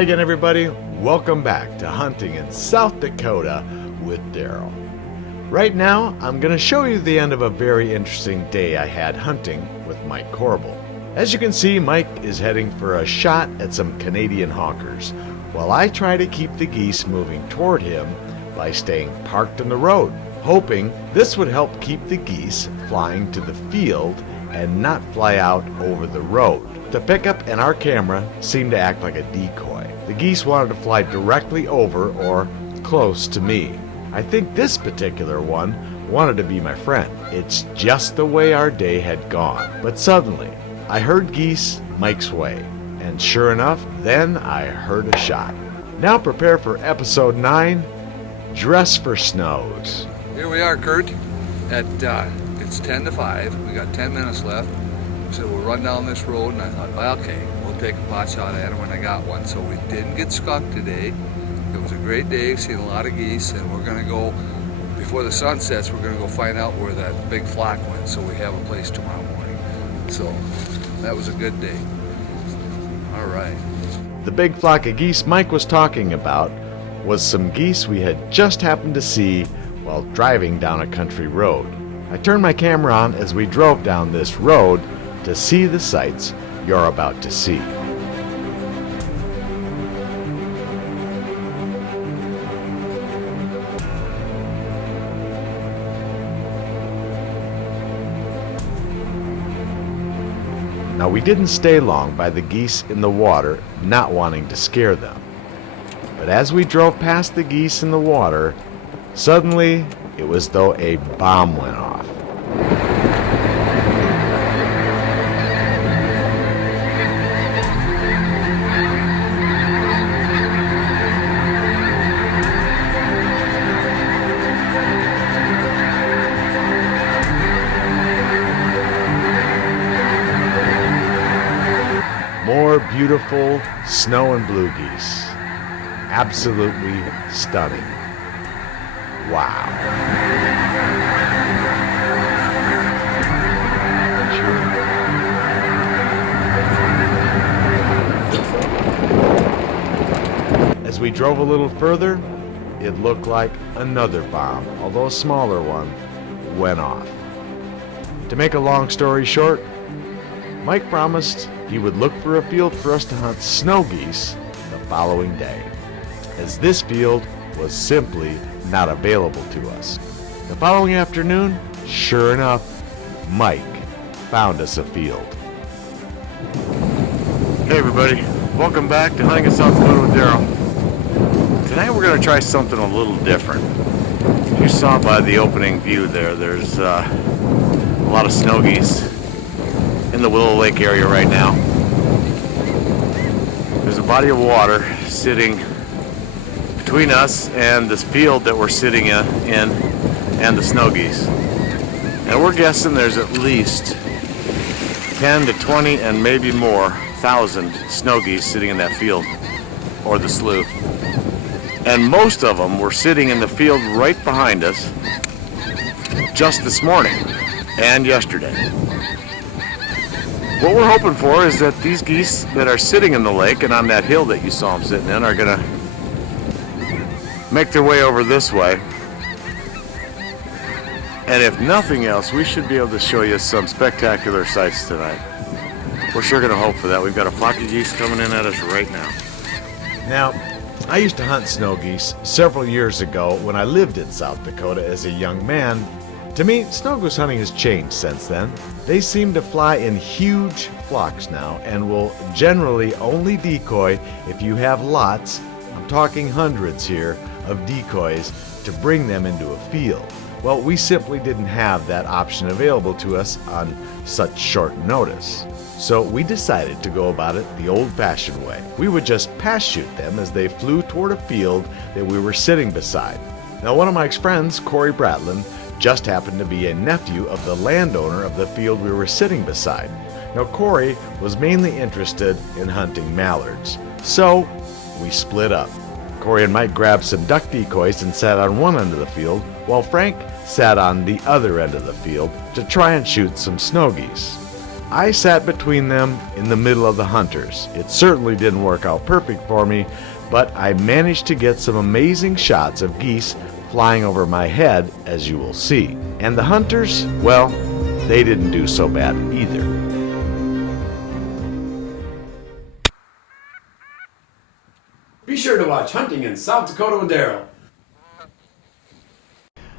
Hi again, everybody. Welcome back to Hunting in South Dakota with Daryl. Right now, I'm going to show you the end of a very interesting day I had hunting with Mike Corbel. As you can see, Mike is heading for a shot at some Canadian hawkers, while I try to keep the geese moving toward him by staying parked in the road, hoping this would help keep the geese flying to the field and not fly out over the road. The pickup and our camera seemed to act like a decoy. The geese wanted to fly directly over or close to me. I think this particular one wanted to be my friend. It's just the way our day had gone. But suddenly, I heard geese Mike's way, and sure enough, then I heard a shot. Now prepare for episode 9, Dress for Snows. Here we are, Kurt, at it's 10 to 5. We got 10 minutes left. So we'll run down this road, and I thought, well, okay, we'll take a pot shot at him when I got one. So we didn't get skunked today. It was a great day, seen a lot of geese, and we're gonna go, before the sun sets, we're gonna go find out where that big flock went, so we have a place tomorrow morning. So that was a good day. All right. The big flock of geese Mike was talking about was some geese we had just happened to see while driving down a country road. I turned my camera on as we drove down this road to see the sights you're about to see. Now, we didn't stay long by the geese in the water, not wanting to scare them. But as we drove past the geese in the water, suddenly it was as though a bomb went off. More beautiful snow and blue geese. Absolutely stunning. Wow. As we drove a little further, it looked like another bomb, although a smaller one, went off. To make a long story short, Mike promised he would look for a field for us to hunt snow geese the following day, as this field was simply not available to us. The following afternoon, sure enough, Mike found us a field. Hey everybody, welcome back to Hunting in South Dakota with Daryl. Tonight we're going to try something a little different. You saw by the opening view there's a lot of snow geese in the Willow Lake area right now. There's a body of water sitting between us and this field that we're sitting in and the snow geese. And we're guessing there's at least 10 to 20 and maybe more thousand snow geese sitting in that field or the slough. And most of them were sitting in the field right behind us just this morning and yesterday. What we're hoping for is that these geese that are sitting in the lake and on that hill that you saw them sitting in are going to make their way over this way. And if nothing else, we should be able to show you some spectacular sights tonight. We're sure going to hope for that. We've got a flock of geese coming in at us right now. Now, I used to hunt snow geese several years ago when I lived in South Dakota as a young man. To me, snow goose hunting has changed since then. They seem to fly in huge flocks now and will generally only decoy if you have lots, I'm talking hundreds here, of decoys to bring them into a field. Well, we simply didn't have that option available to us on such short notice. So we decided to go about it the old-fashioned way. We would just pass shoot them as they flew toward a field that we were sitting beside. Now, one of Mike's friends, Corey Bratland, just happened to be a nephew of the landowner of the field we were sitting beside. Now, Corey was mainly interested in hunting mallards, so we split up. Corey and Mike grabbed some duck decoys and sat on one end of the field, while Frank sat on the other end of the field to try and shoot some snow geese. I sat between them in the middle of the hunters. It certainly didn't work out perfect for me, but I managed to get some amazing shots of geese flying over my head, as you will see. And the hunters, well, they didn't do so bad either. Be sure to watch Hunting in South Dakota with Daryl.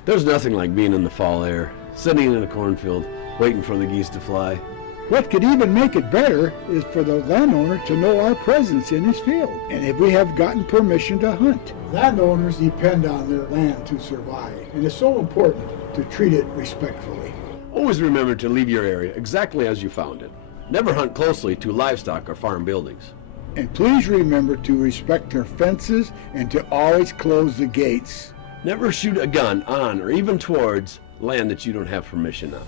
There's nothing like being in the fall air, sitting in a cornfield, waiting for the geese to fly. What could even make it better is for the landowner to know our presence in his field, and if we have gotten permission to hunt. Landowners depend on their land to survive, and it's so important to treat it respectfully. Always remember to leave your area exactly as you found it. Never hunt closely to livestock or farm buildings. And please remember to respect their fences and to always close the gates. Never shoot a gun on or even towards land that you don't have permission on.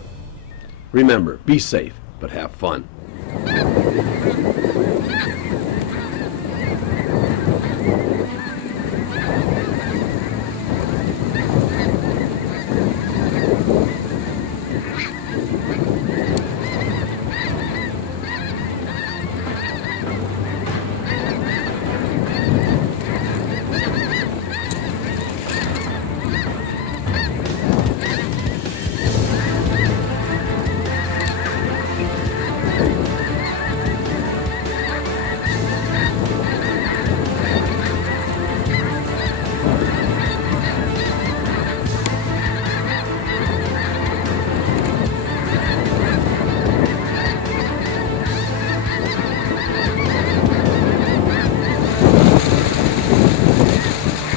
Remember, be safe, but have fun.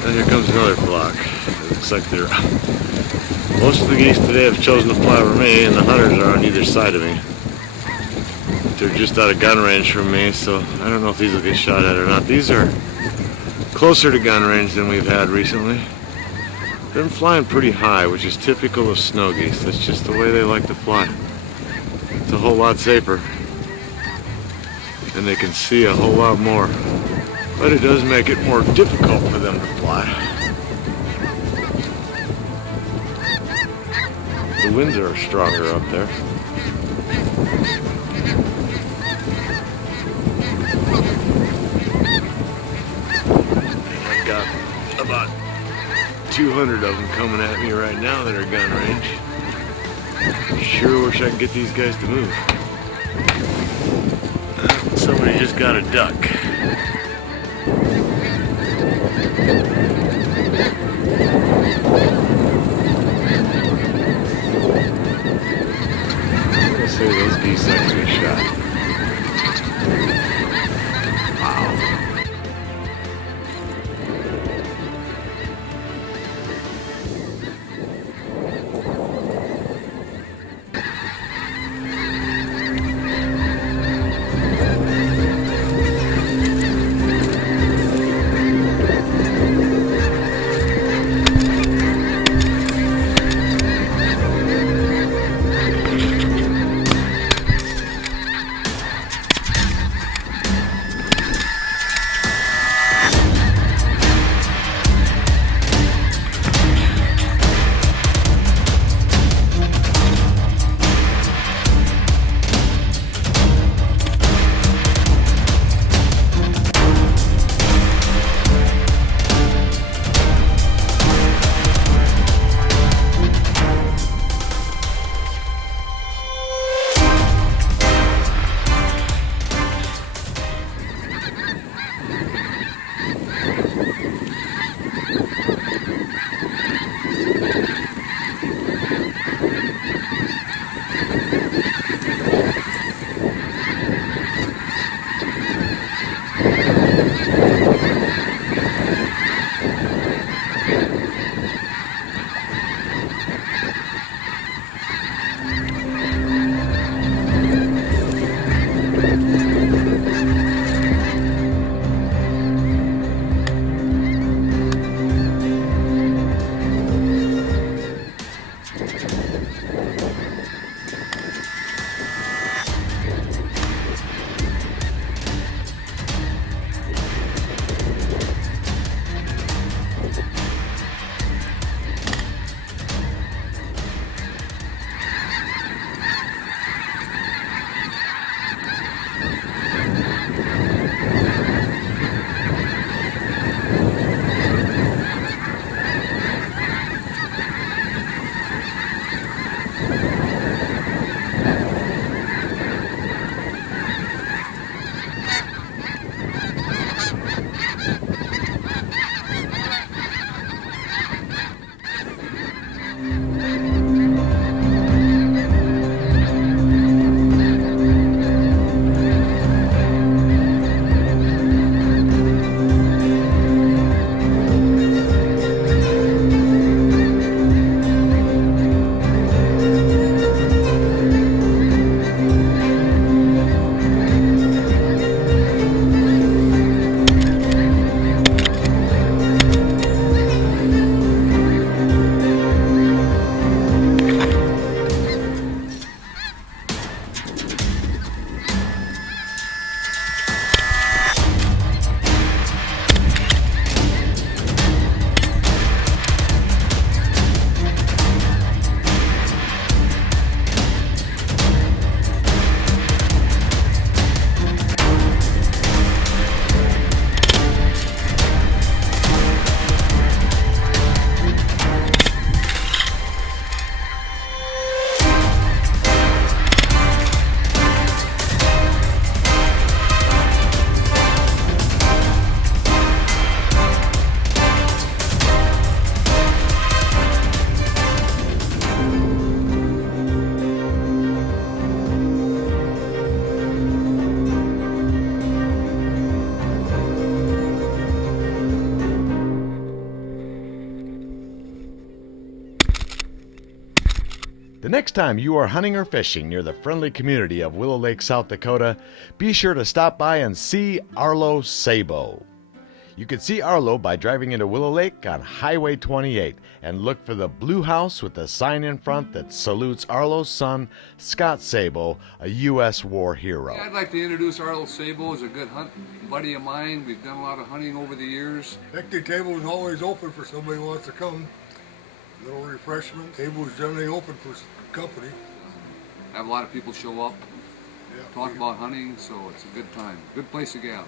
Here comes another flock. It looks like most of the geese today have chosen to fly over me, and the hunters are on either side of me. They're just out of gun range from me, so I don't know if these will get shot at or not. These are closer to gun range than we've had recently. They're flying pretty high, which is typical of snow geese. That's just the way they like to fly. It's a whole lot safer, and they can see a whole lot more. But it does make it more difficult for them to fly. The winds are stronger up there. I've got about 200 of them coming at me right now that are gun range. Sure wish I could get these guys to move. Somebody just got a duck. I'll say those geese like to get shot. Wow. next time you are hunting or fishing near the friendly community of Willow Lake, South Dakota, be sure to stop by and see Arlo Sabo. You can see Arlo by driving into Willow Lake on Highway 28 and look for the blue house with the sign in front that salutes Arlo's son, Scott Sabo, a U.S. war hero. I'd like to introduce Arlo Sabo as a good hunt buddy of mine. We've done a lot of hunting over the years. Picnic table is always open for somebody who wants to come. Little refreshment. Table is generally open for company. Have a lot of people show up, Yeah. talk about hunting, so it's a good time. Good place to gather.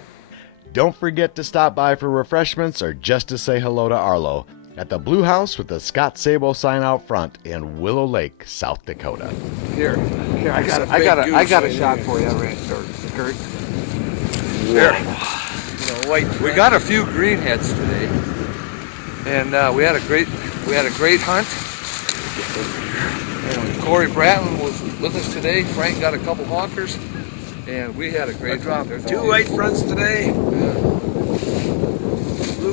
Don't forget to stop by for refreshments or just to say hello to Arlo at the Blue House with the Scott Sabo sign out front in Willow Lake, South Dakota. Here, I got a shot for you, Kurt. Here. We got a few greenheads today, and we had a great hunt. And Corey Bratton was with us today. Frank got a couple honkers, and we had a great hunt. There's 2 white fronts today.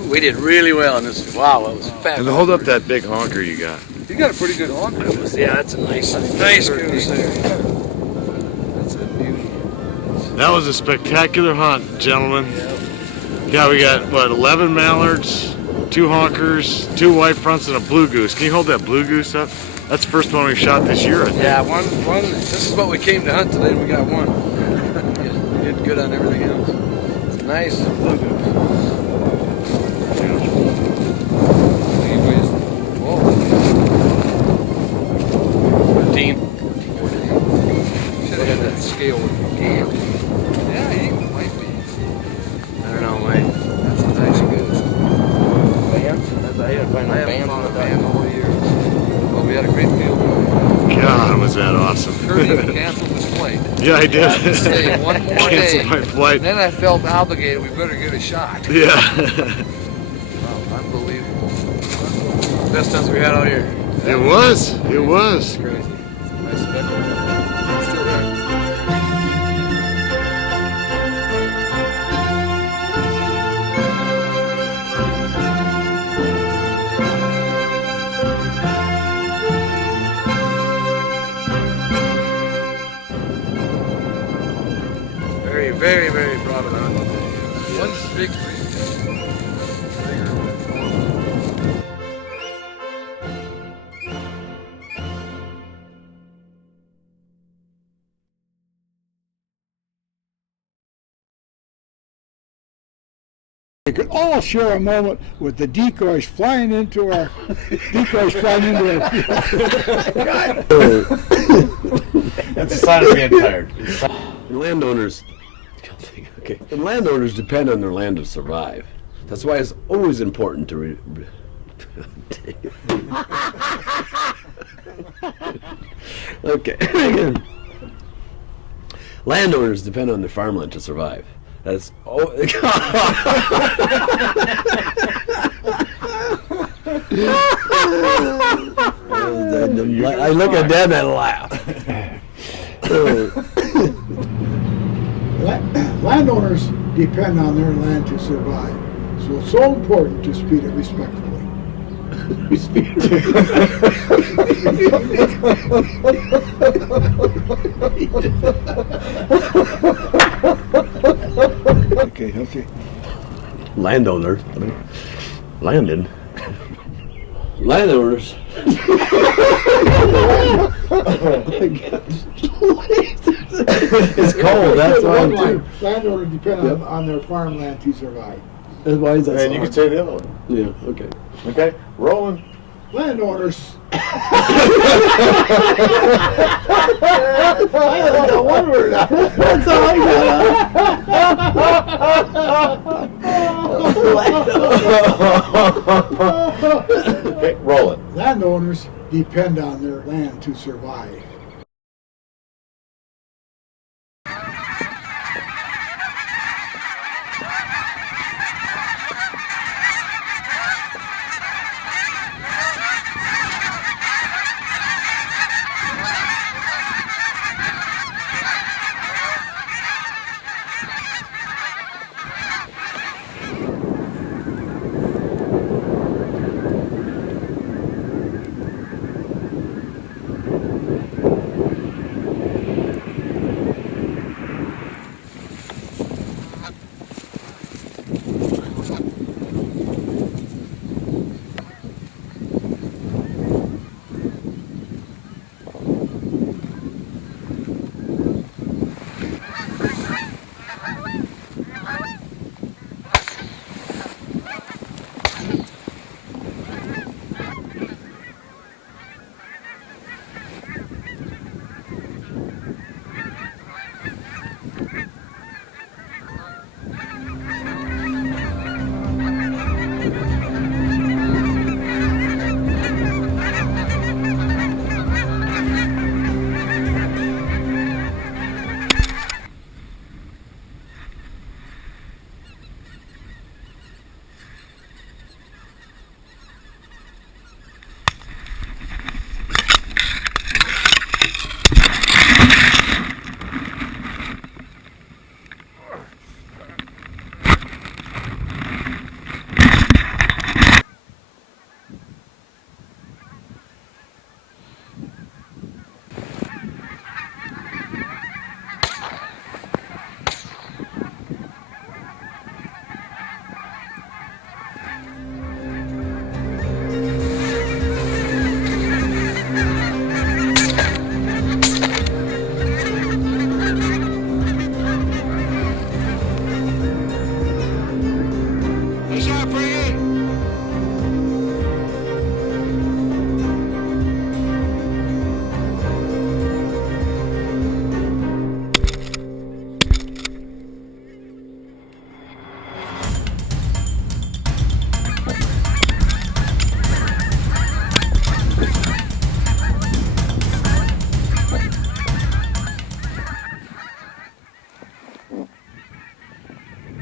We did really well in this. Wow, it was fabulous. And hold up that big honker you got. You got a pretty good honker. Yeah, that's a nice goose there. That's a beauty. That was a spectacular hunt, gentlemen. Yeah, we got, 11 mallards, 2 honkers, 2 white fronts, and a blue goose. Can you hold that blue goose up? That's the first one we've shot this year, I think. Yeah, one. This is what we came to hunt today. We got one. We did good on everything else. It's a nice blue goose. Anyways, whoa. 13. Should have had that scale with you. Yeah, he might be. I don't know, mate. That's a nice goose. Bands? I haven't found I haven't found a band all year. But we had a great field. God, was that awesome. Kurt even canceled his flight. Yeah, I did. Stay one more day. Canceled my flight. And then I felt obligated. We better get a shot. Yeah. Wow, unbelievable. Best hunts we had out here. It was. It was. It's crazy. It's a nice spectacle. Still there. Very, very, very proud of that. One's big green. We could all share a moment with the decoys flying into our field. That's a sign of being tired. Landowners, okay, and landowners depend on their land to survive. That's why it's always important to okay. Landowners depend on their farmland to survive. That's I look at them and laugh. Landowners depend on their land to survive, so it's so important to speak it respectfully. Okay. Landowner, landed. Landowners. It's cold. That's why I'm too. Landowners depend on their farmland to survive. That's why is that. And you can say the other one. Yeah. Okay. Okay, rolling. Landowners. One word. That's all I Okay, rolling. Landowners depend on their land to survive.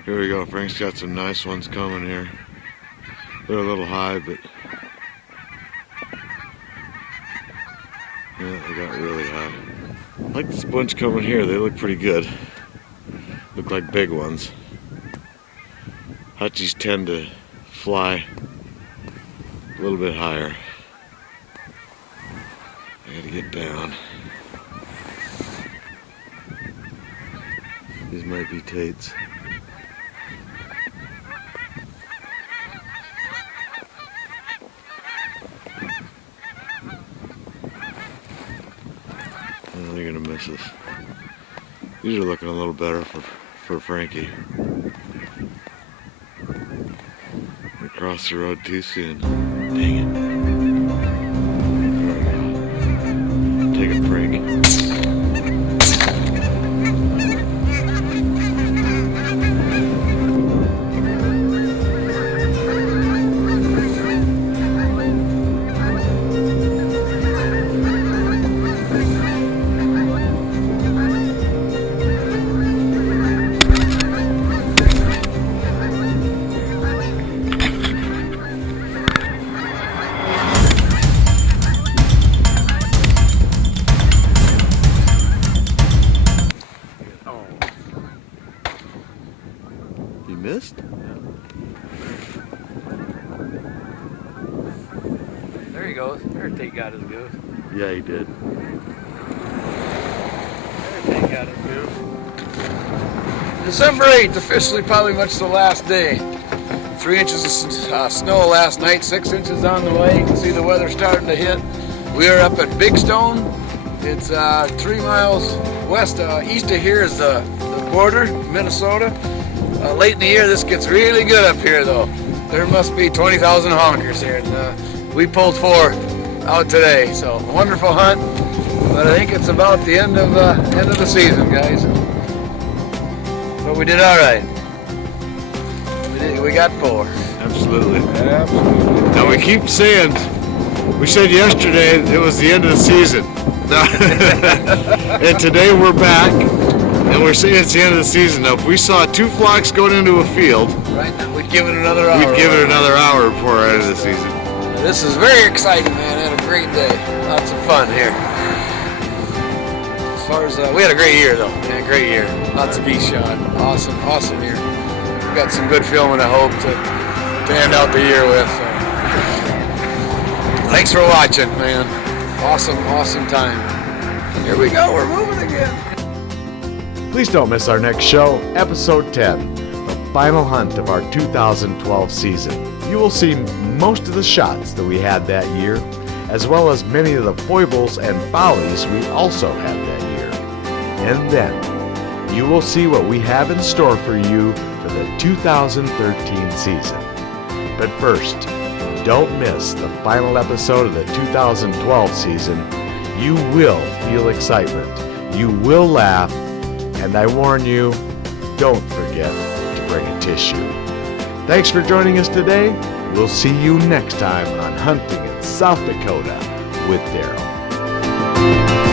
Here we go. Frank's got some nice ones coming here. They're a little high, but yeah, they got really high. I like this bunch coming here. They look pretty good. Look like big ones. Hutchies tend to fly a little bit higher. I gotta get down. These might be Tates. Oh, they're gonna miss us. These are looking a little better for Frankie. Across the road too soon. Dang it. Take a Frankie. You missed? There he goes. There Tate got his goose. Yeah, he did. There Tate got his goose. December 8th, officially probably much the last day. 3 inches of snow last night, 6 inches on the way. You can see the weather starting to hit. We are up at Big Stone. It's 3 miles west, east of here is the border, Minnesota. Late in the year, this gets really good up here, though. There must be 20,000 honkers here, and we pulled 4 out today. So wonderful hunt, but I think it's about the end of the season, guys. But we did all right. We got 4. Absolutely. Absolutely. Now we keep saying, we said yesterday it was the end of the season. And today we're back. And we're saying it's the end of the season. Now, if we saw 2 flocks going into a field, Right now, we'd give it another hour. we'd give it another hour before our end of the season. This is very exciting, man. Had a great day. Lots of fun here. As far as we had a great year, though. Yeah, great year. Lots of geese shot. Awesome year. We got some good filming, I hope, to end out the year with. So. Thanks for watching, man. Awesome time. Here we go. We're moving again. Please don't miss our next show, episode 10, the final hunt of our 2012 season. You will see most of the shots that we had that year, as well as many of the foibles and follies we also had that year. And then, you will see what we have in store for you for the 2013 season. But first, don't miss the final episode of the 2012 season. You will feel excitement. You will laugh. And I warn you, don't forget to bring a tissue. Thanks for joining us today. We'll see you next time on Hunting in South Dakota with Daryl.